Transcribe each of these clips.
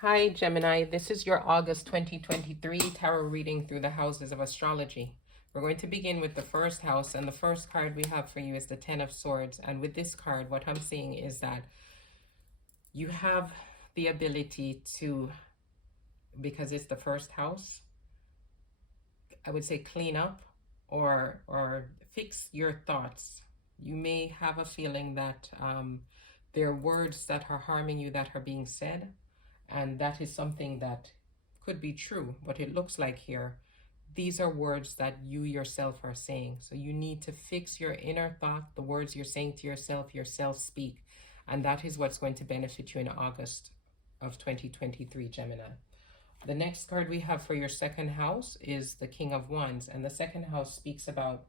Hi, Gemini. This is your August 2023 tarot reading through the houses of astrology. We're going to begin with the first house, and the first card we have for you is the Ten of Swords. And with this card, what I'm seeing is that you have the ability to, because it's the first house, I would say clean up or fix your thoughts. You may have a feeling that there are words that are harming you that are being said, and that is something that could be true, but it looks like here these are words that you yourself are saying. So you need to fix your inner thought, the words you're saying to yourself speak, and that is what's going to benefit you in August of 2023, Gemini. The next card we have for your second house is the King of Wands, and the second house speaks about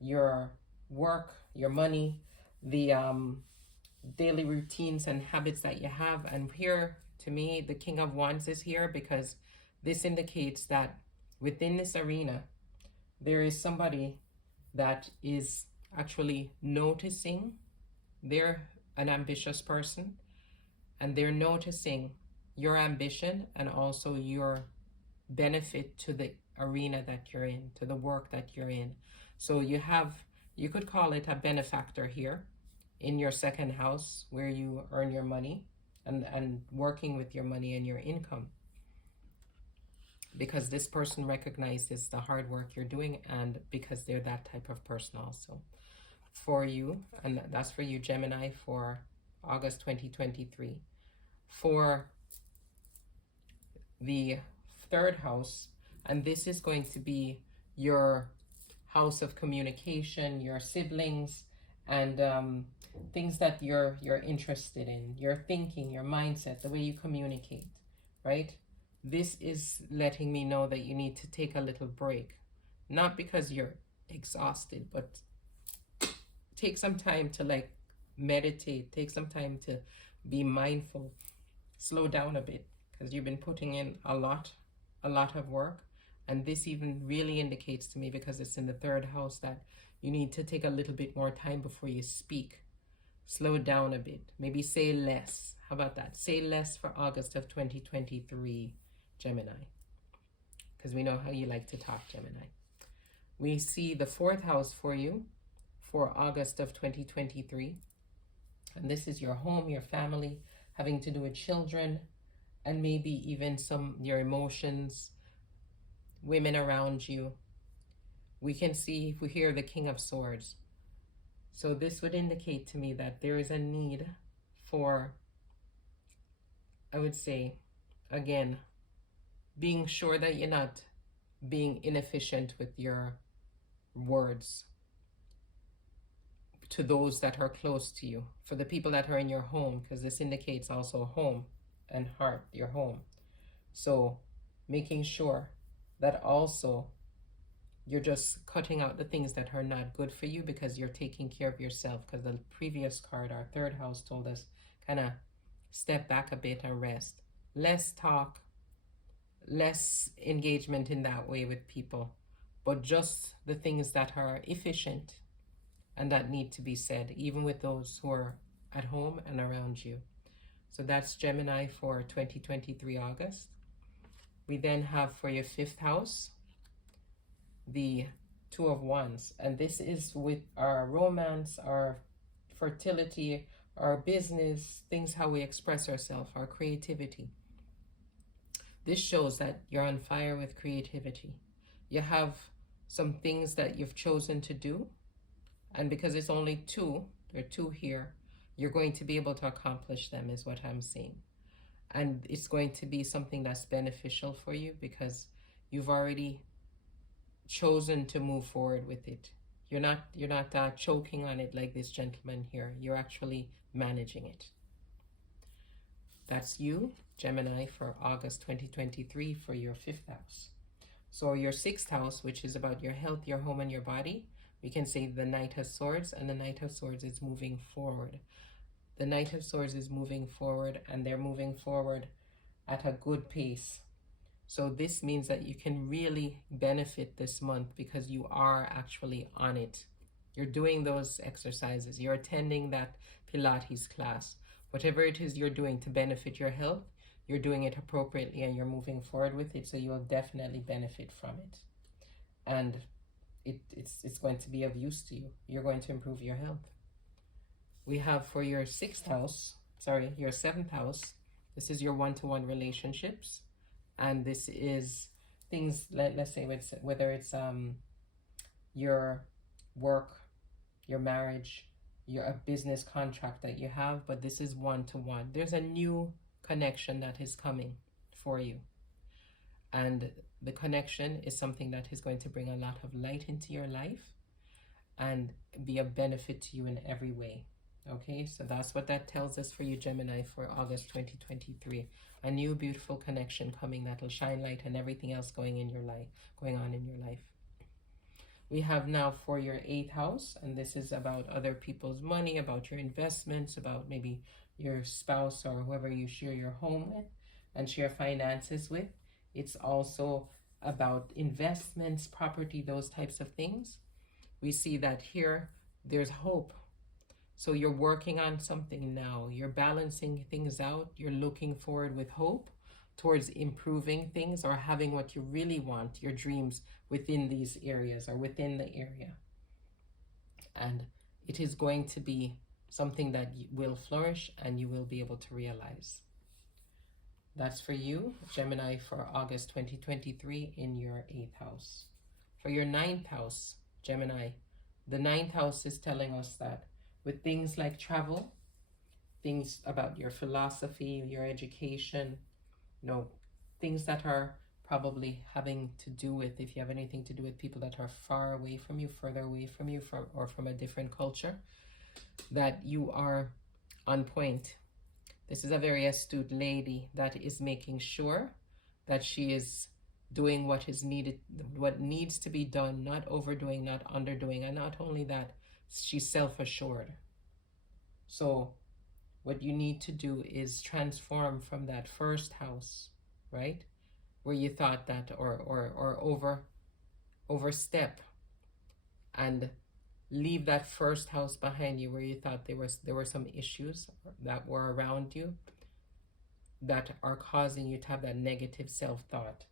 your work, your money, the daily routines and habits that you have. And here, to me, the King of Wands is here because this indicates that within this arena, there is somebody that is actually noticing. They're an ambitious person, and they're noticing your ambition and also your benefit to the arena that you're in, to the work that you're in. So you could call it a benefactor here in your second house where you earn your money and working with your money and your income, because this person recognizes the hard work you're doing, and because they're that type of person also for you. And that's for you, Gemini, for August 2023. For the third house, and this is going to be your house of communication, your siblings, and things that you're interested in, your thinking, your mindset, the way you communicate, right? This is letting me know that you need to take a little break, not because you're exhausted, but take some time to like meditate, take some time to be mindful, slow down a bit, because you've been putting in a lot of work. And this even really indicates to me, because it's in the third house, that you need to take a little bit more time before you speak. Slow down a bit, maybe say less. How about that? Say less for August of 2023, Gemini, because we know how you like to talk, Gemini. We see the fourth house for you for August of 2023, and this is your home, your family, having to do with children, and maybe even your emotions, women around you. We can see, if we hear the King of Swords, so this would indicate to me that there is a need for, I would say, again, being sure that you're not being inefficient with your words to those that are close to you, for the people that are in your home, because this indicates also home and heart, your home. So making sure that also you're just cutting out the things that are not good for you, because you're taking care of yourself. Because the previous card, our third house, told us kind of step back a bit and rest. Less talk, less engagement in that way with people, but just the things that are efficient and that need to be said, even with those who are at home and around you. So that's Gemini for 2023 August. We then have for your fifth house the Two of Wands, and this is with our romance, our fertility, our business, things how we express ourselves, our creativity. This shows that you're on fire with creativity. You have some things that you've chosen to do, and because it's only two, there are two here, you're going to be able to accomplish them, is what I'm seeing. And it's going to be something that's beneficial for you, because you've already chosen to move forward with it. You're not choking on it like this gentleman here. You're actually managing it. That's you, Gemini, for August 2023 for your fifth house. So your sixth house, which is about your health, your home, and your body, we can say the Knight of Swords, and the Knight of Swords is moving forward. The Knight of Swords is moving forward, and they're moving forward at a good pace. So this means that you can really benefit this month, because you are actually on it. You're doing those exercises. You're attending that Pilates class. Whatever it is you're doing to benefit your health, you're doing it appropriately and you're moving forward with it, so you will definitely benefit from it. And it's going to be of use to you. You're going to improve your health. We have for your your 7th house, this is your one-to-one relationships. And this is things, let's say, whether it's your work, your marriage, a business contract that you have, but this is one-to-one. There's a new connection that is coming for you. And the connection is something that is going to bring a lot of light into your life and be a benefit to you in every way. Okay, so that's what that tells us for you, Gemini, for August 2023. A new beautiful connection coming that will shine light on everything else going on in your life. We have now for your 8th house, and this is about other people's money, about your investments, about maybe your spouse or whoever you share your home with and share finances with. It's also about investments, property, those types of things. We see that here there's hope. So you're working on something now. You're balancing things out. You're looking forward with hope towards improving things or having what you really want, your dreams within these areas or within the area. And it is going to be something that will flourish and you will be able to realize. That's for you, Gemini, for August 2023 in your 8th house. For your 9th house, Gemini, the 9th house is telling us that with things like travel, things about your philosophy, your education, things that are probably having to do with, if you have anything to do with people that are far away from you, further away from you, or from a different culture, that you are on point. This is a very astute lady that is making sure that she is doing what is needed, what needs to be done, not overdoing, not underdoing, and not only that, she's self-assured. So what you need to do is transform from that first house, right, where you thought that or overstep and leave that first house behind you where you thought there were some issues that were around you that are causing you to have that negative self-thought.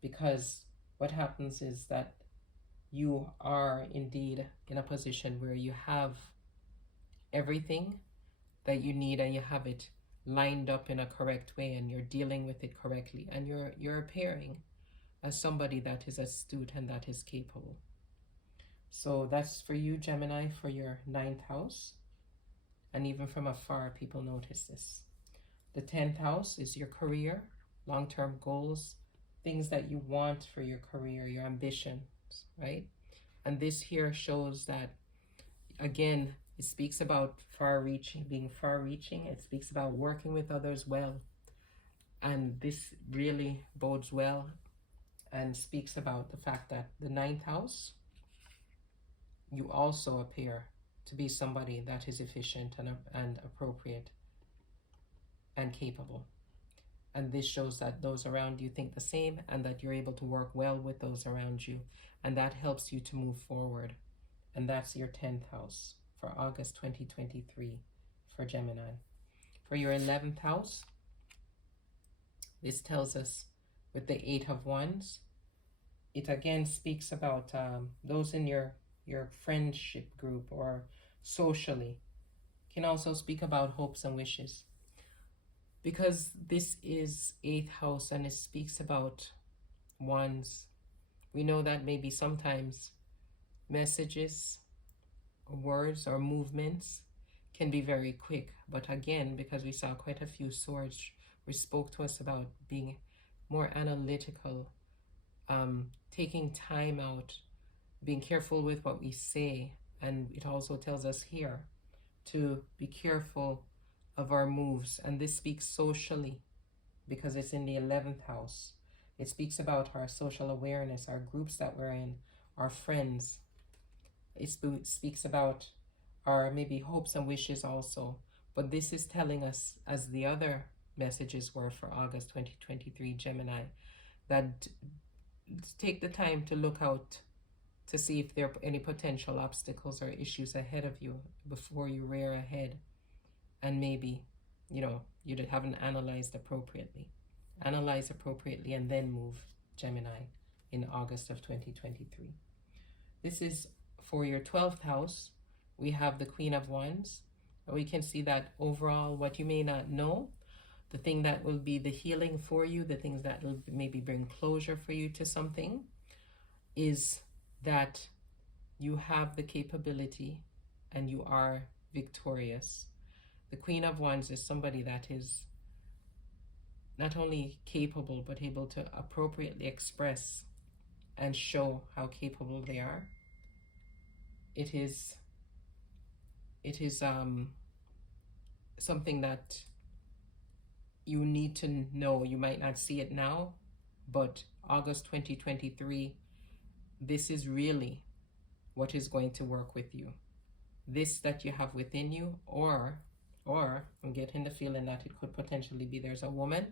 Because what happens is that you are indeed in a position where you have everything that you need and you have it lined up in a correct way and you're dealing with it correctly and you're appearing as somebody that is astute and that is capable. So that's for you, Gemini, for your 9th house. And even from afar, people notice this. The 10th house is your career, long-term goals, things that you want for your career, your ambitions, right? And this here shows that, again, it speaks about being far-reaching. It speaks about working with others well. And this really bodes well and speaks about the fact that the 9th house, you also appear to be somebody that is efficient and appropriate and capable. And this shows that those around you think the same and that you're able to work well with those around you. And that helps you to move forward. And that's your 10th house for August 2023 for Gemini. For your 11th house, this tells us with the 8 of Wands, it again speaks about those in your friendship group or socially. Can also speak about hopes and wishes. Because this is 8th house and it speaks about wands, we know that maybe sometimes messages, words, or movements can be very quick. But again, because we saw quite a few swords, which spoke to us about being more analytical, taking time out, being careful with what we say. And it also tells us here to be careful of our moves. And this speaks socially because it's in the 11th house. It speaks about our social awareness, our groups that we're in, our friends. It speaks about our maybe hopes and wishes also. But this is telling us, as the other messages were for August 2023, Gemini, that take the time to look out to see if there are any potential obstacles or issues ahead of you before you rear ahead and maybe you haven't analyzed appropriately. Analyze appropriately and then move, Gemini, in August of 2023. This is for your 12th house. We have the Queen of Wands. We can see that overall, what you may not know, the thing that will be the healing for you, the things that will maybe bring closure for you to something, is that you have the capability and you are victorious. The Queen of Wands is somebody that is not only capable, but able to appropriately express and show how capable they are. It is something that you need to know. You might not see it now, but August 2023, this is really what is going to work with you. This that you have within you, or I'm getting the feeling that it could potentially be there's a woman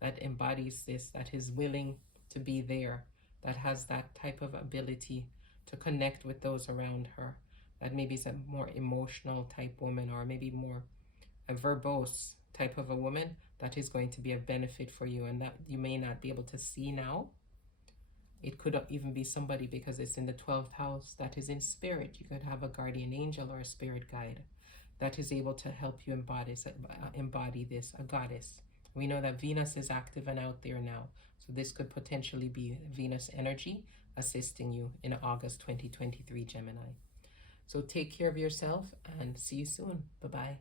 that embodies this, that is willing to be there, that has that type of ability to connect with those around her, that maybe is a more emotional type woman, or maybe more a verbose type of a woman that is going to be a benefit for you, and that you may not be able to see now. It could even be somebody, because it's in the 12th house, that is in spirit. You could have a guardian angel or a spirit guide that is able to help you embody this, a goddess. We know that Venus is active and out there now, so this could potentially be Venus energy assisting you in August 2023, Gemini. So take care of yourself and see you soon. Bye-bye.